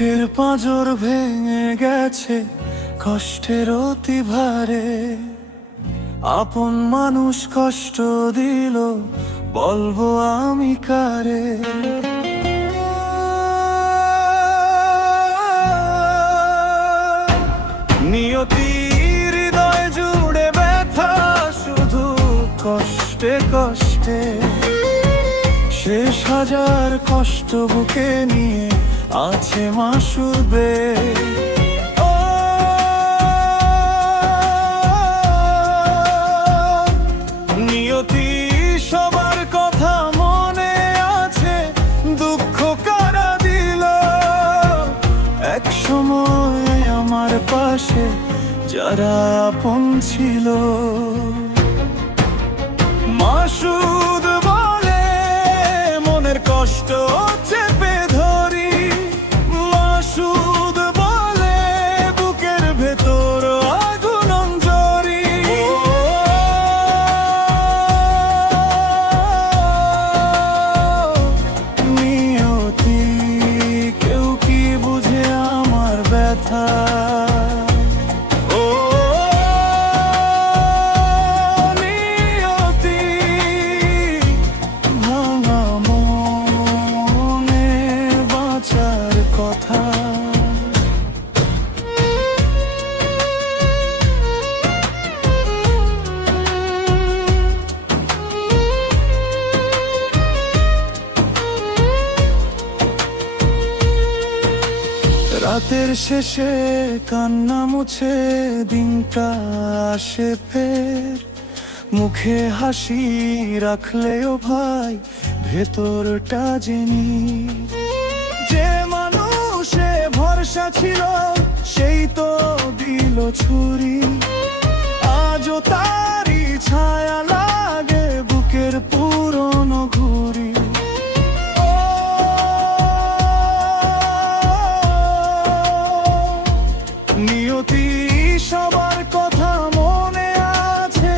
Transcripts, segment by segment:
বুকের পাঁজর ভেঙে গেছে কষ্টের অতি ভারে। আপন মানুষ কষ্ট দিল, বলবো আমি কারে। নিয়তি হৃদয় জুড়ে ব্যথা, শুধু কষ্টে কষ্টে। শেষ হাজার কষ্ট বুকে নিয়ে আছে মাসুবে। নিয়তি সবার কথা মনে আছে, দুঃখ কারা দিল। এক সময় আমার পাশে যারা আপন ছিল। মাসুদ বলে মনের কষ্ট চেপে ধরি। মাসুদ বলে বুকের ভেতর আগুন অঞ্জরি। নিয়তি কেউ কি বুঝে আমার ব্যথা। রাতের শেষে কান্না মুছে দিনটা আসে ফের। মুখে হাসি রাখলেও ভাই ভেতরটা জেনি। যে মানুষে ভরসা ছিল সেই তো দিল ছুরি। আজও তারই ছায়া লাগে বুকের পুরনো ঘুরি। নিয়তি সবার কথা মনে আছে,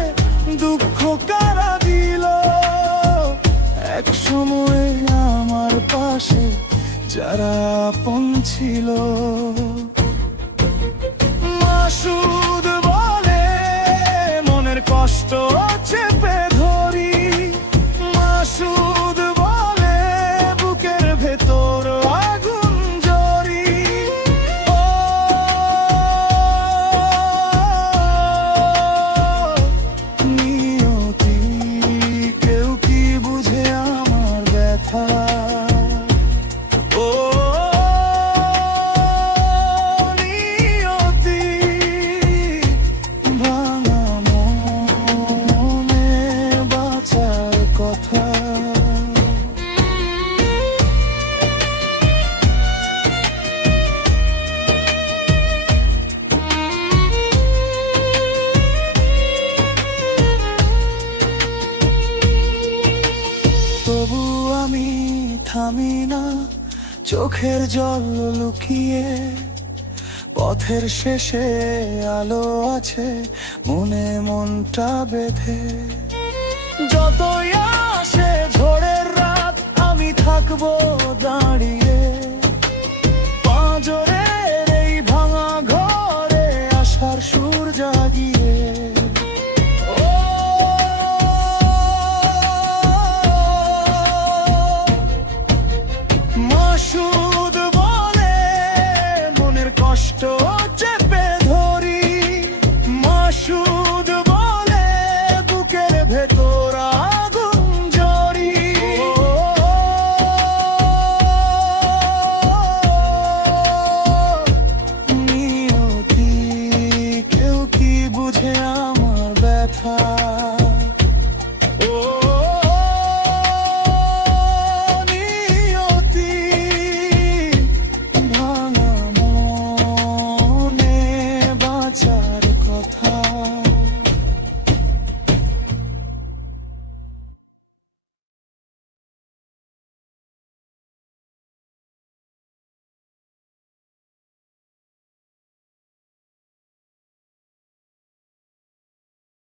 দুঃখ কারা দিল। এক সময় আমার পাশে যারা আপন ছিল। মাসুদ বলে মনের কষ্ট চেপে ধরি। মাসুদ বলে বুকের ভেতর আগুন জ্বরি। নিয়তি কেউ কি বুঝে আমার ব্যথা। তবু আমি থামি না, চোখের জল লুকিয়ে। পথের শেষে আলো আছে, মনে মনটা বেঁধে। যতই